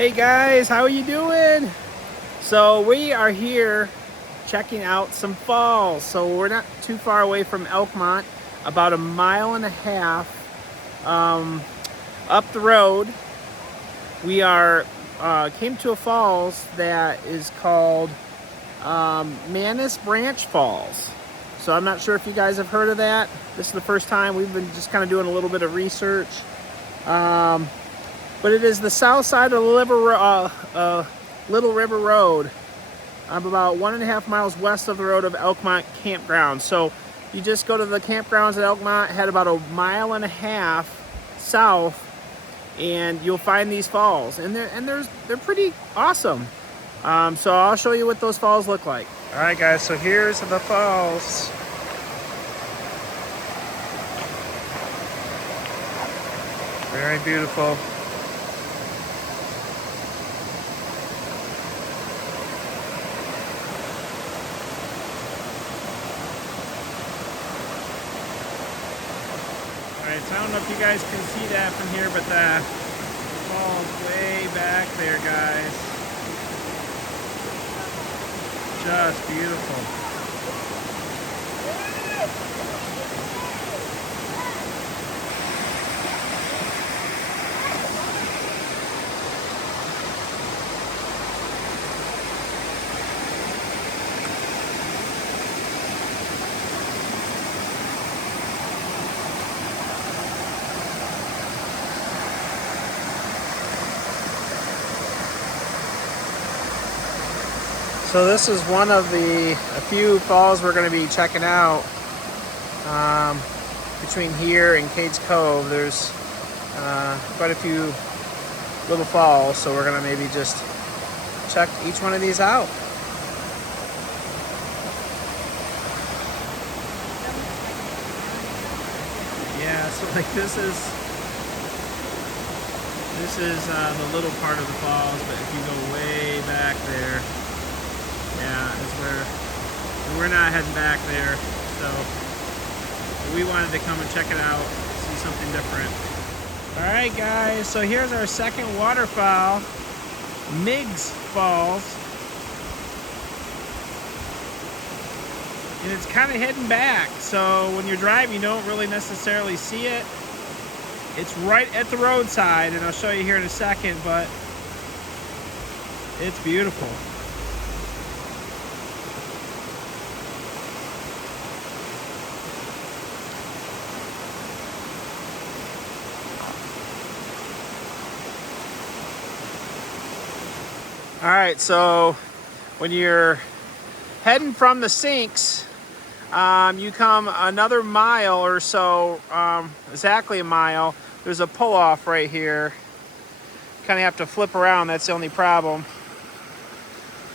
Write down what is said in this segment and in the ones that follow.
Hey guys, how are you doing? So we are here checking out some falls. So we're not too far away from Elkmont, about a mile and a half up the road. We are came to a falls that is called Manus Branch Falls. So I'm not sure if you guys have heard of that. This is the first time. We've been just kind of doing a little bit of research. But it is the south side of the Little River Road. I'm about 1.5 miles west of the road of Elkmont Campground. So you just go to the campgrounds at Elkmont, head about 1.5 miles south, and you'll find these falls. And they're pretty awesome. So I'll show you what those falls look like. All right, guys. So here's the falls. Very beautiful. Alright, so I don't know if you guys can see that from here, but the fall's way back there, guys. Just beautiful. So this is one of a few falls we're going to be checking out. Between here and Cades Cove, there's quite a few little falls, so we're going to maybe just check each one of these out. Yeah, so like this is the little part of the falls, but if you go way back there, yeah, is where we're not heading back there. So we wanted to come and check it out, see something different. All right, guys. So here's our second waterfall, Miggs Falls, and it's kind of heading back. So when you're driving, you don't really necessarily see it. It's right at the roadside, and I'll show you here in a second. But it's beautiful. All right, so when you're heading from the sinks, you come another mile or so, exactly a mile. There's a pull-off right here. Kind of have to flip around, that's the only problem.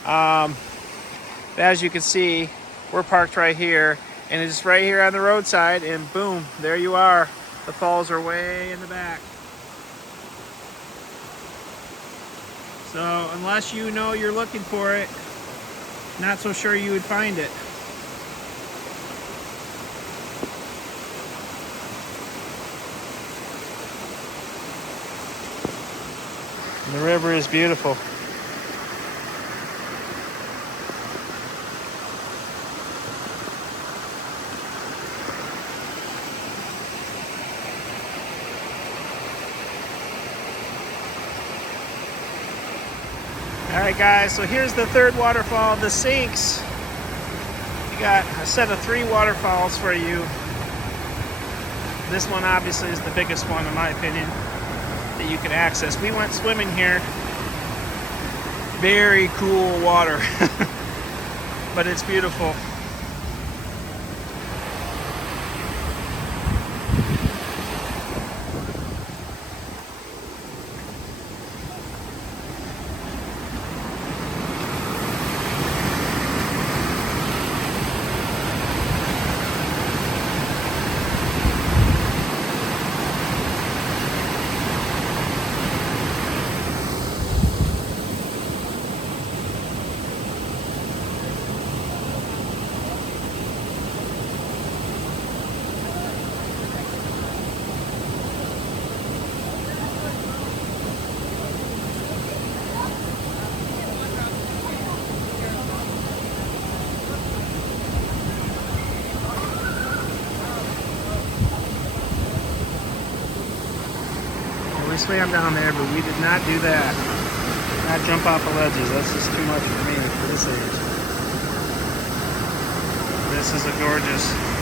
As you can see, we're parked right here, and it's right here on the roadside, and boom, there you are. The falls are way in the back. So unless you know you're looking for it, not so sure you would find it. And the river is beautiful. Alright guys, so here's the third waterfall, the sinks. We got a set of 3 waterfalls for you. This one obviously is the biggest one in my opinion that you can access. We went swimming here. Very cool water, but it's beautiful. We swam down there, but we did not do that. Not jump off the ledges. That's just too much for me for this age. This is a gorgeous